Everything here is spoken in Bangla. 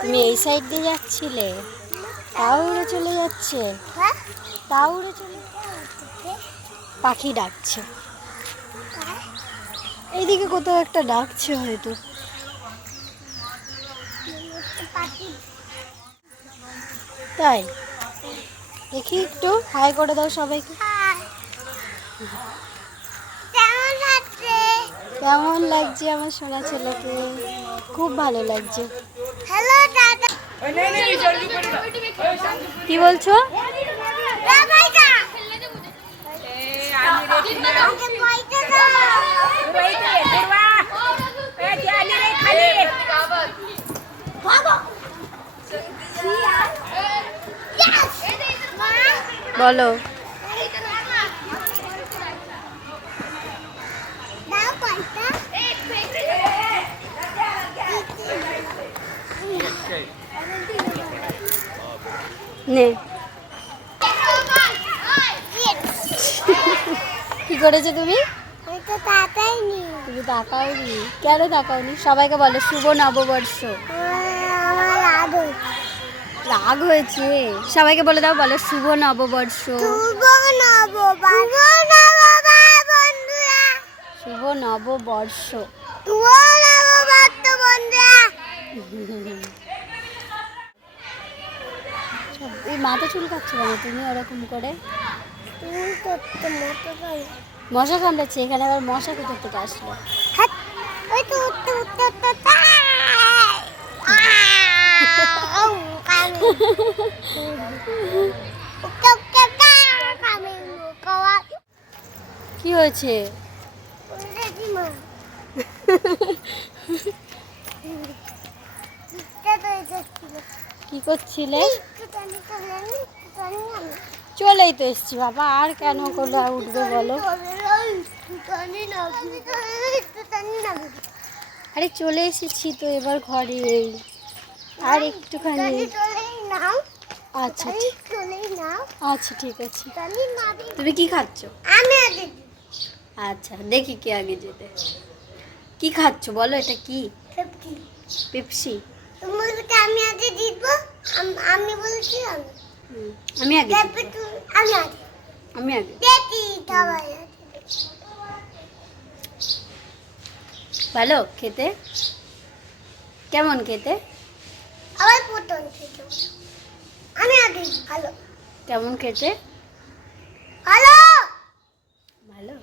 তুমি এই সাইড দিয়ে যাচ্ছিলে, তাও উড়ে চলে যাচ্ছে, তাও উড়ে চলে পাখি ডাকছে এইদিকে, কোথাও একটা ডাকছে হয়তো। তাই দেখি একটু হাই করে দাও সবাইকে। কেমন লাগছে আমার সোনা ছেলেকে? খুব ভালো লাগছে। কি বলছো? বলো। নে কি করেছো তুমি? তুমি তাকাওনি? কেন তাকাওনি? সবাইকে বলো শুভ নববর্ষ। রাগ হয়েছে? সবাইকে বলে দাও, বলো শুভ নববর্ষ। শুভ নববর্ষ। এই মাথা চুলকাচ্ছ কেন তুমি ওরকম করে? মশা কামড়াচ্ছে এখানে, আবার মশা কোথা থেকে আসলো? কি হয়েছে? কি করছিলে? চলেই তো এসছি বাবা, আর কেন করলে উঠবে বলো? আরে চলে এসেছি তো এবার ঘরে, আর একটুখানি। আচ্ছা আচ্ছা ঠিক আছে। তুমি কি খাচ্ছ? আচ্ছা দেখি কে আগে যেতে। কি খাচ্ছ বলো, এটা কি? পেপসি। আমি আগে জিতব। আমি বলছি আমি আগে আমি আগে ভালো খেতে? কেমন খেতে? আবার প্রথম খেতে আমি আগে। ভালো। কেমন খেতে? ভালো ভালো।